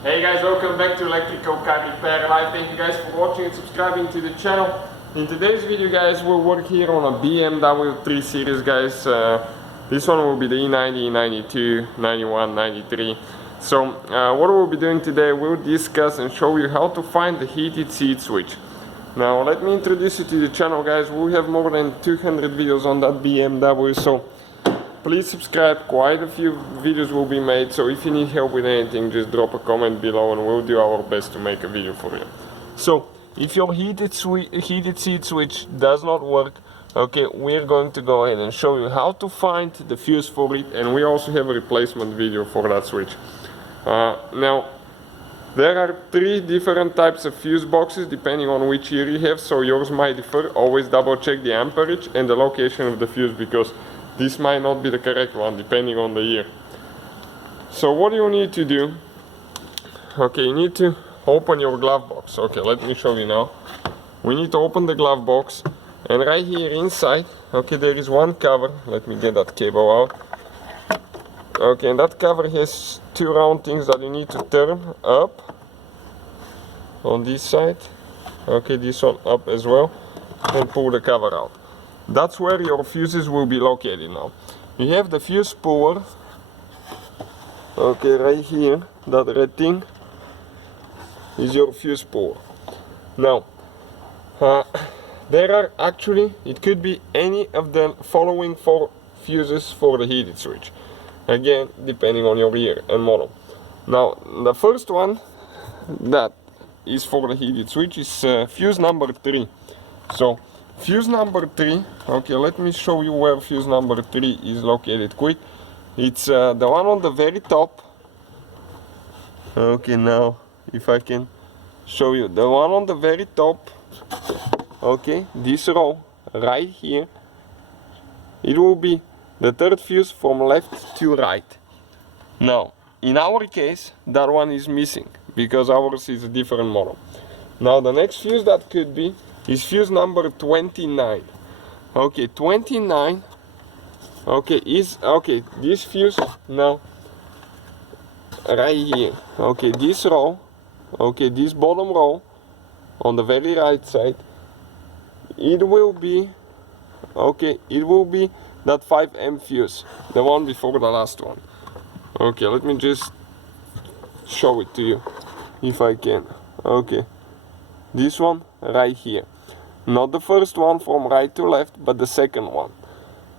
Hey guys, welcome back to Electrical Car Repair Live. Thank you guys for watching and subscribing to the channel. In today's video guys, we'll work here on a BMW 3 Series guys. This one will be the E90, E92, 91, 93. So what we'll be doing today, we'll discuss and show you how to find the heated seat switch. Now let me introduce you to the channel guys. We have more than 200 videos on that BMW, so please subscribe. Quite a few videos will be made, so if you need help with anything, just drop a comment below and we'll do our best to make a video for you. So if your heated seat switch does not work, okay, we're going to go ahead and show you how to find the fuse for it, and we also have a replacement video for that switch. Now there are 3 different types of fuse boxes depending on which year you have, so yours might differ. Always double check the amperage and the location of the fuse, because this might not be the correct one depending on the year. So what you need to do, okay, you need to open your glove box. Okay, let me show you now. We need to open the glove box, and right here inside, okay, there is one cover. Let me get that cable out. Okay, and that cover has 2 round things that you need to turn up on this side. Okay, this one up as well, and pull the cover out. That's where your fuses will be located now. You have the fuse puller, okay, right here. That red thing is your fuse puller. Now, there are actually, it could be any of the following 4 fuses for the heated switch. Again, depending on your year and model. Now, the first one that is for the heated switch is fuse number 3. So, fuse number 3, okay, let me show you where fuse number 3 is located quick. It's the one on the very top. Okay, now if I can show you, the one on the very top, okay, this row right here, it will be the 3rd fuse from left to right. Now, in our case, that one is missing because ours is a different model. Now, the next fuse that could be is fuse number 29. Okay, 29, okay, is, okay, this fuse now right here, okay, this row, okay, this bottom row on the very right side, it will be, okay, it will be that 5M fuse, the one before the last one. Okay, let me just show it to you if I can. Okay, this one right here. Not the first one from right to left, but the second one.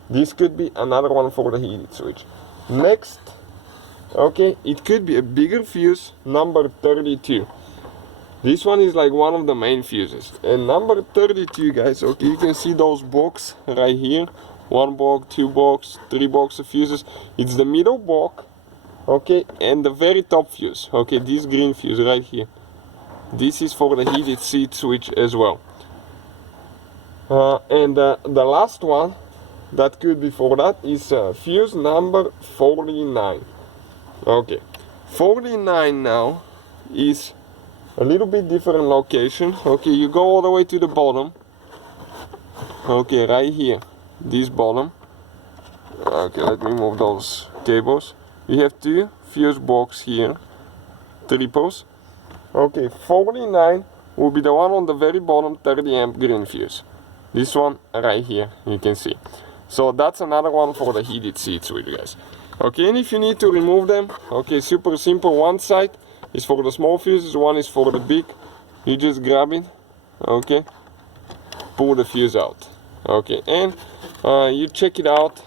This could be another one for the heated switch. Next, okay, it could be a bigger fuse, number 32. This one is like one of the main fuses. And number 32, guys, okay, you can see those boxes right here. 1 box, 2 box, 3 box of fuses. It's the middle box, okay, and the very top fuse. Okay, this green fuse right here. This is for the heated seat switch as well. And the last one that could be for that is fuse number 49. Okay, 49 now is a little bit different location. Okay, you go all the way to the bottom. Okay, right here, this bottom. Okay, let me move those cables. You have 2 fuse box here, triples. Okay, 49 will be the one on the very bottom, 30 amp green fuse. This one right here, you can see. So that's another one for the heated seat switch, guys. Okay, and if you need to remove them, okay, super simple. One side is for the small fuses, one is for the big. You just grab it, okay, pull the fuse out. Okay, and you check it out.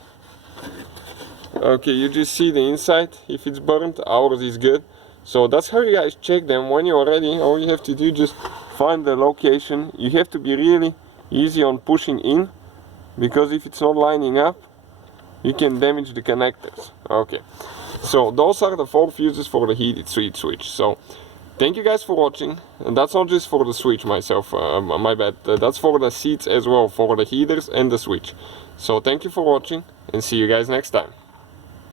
Okay, you just see the inside. If it's burnt, ours is good. So that's how you guys check them. When you're ready, all you have to do, just find the location. You have to be really easy on pushing in, because if it's not lining up, you can damage the connectors. Okay, so those are the 4 fuses for the heated seat switch. So thank you guys for watching, and that's not just for the switch myself, my bad, that's for the seats as well, for the heaters and the switch. So thank you for watching, and see you guys next time.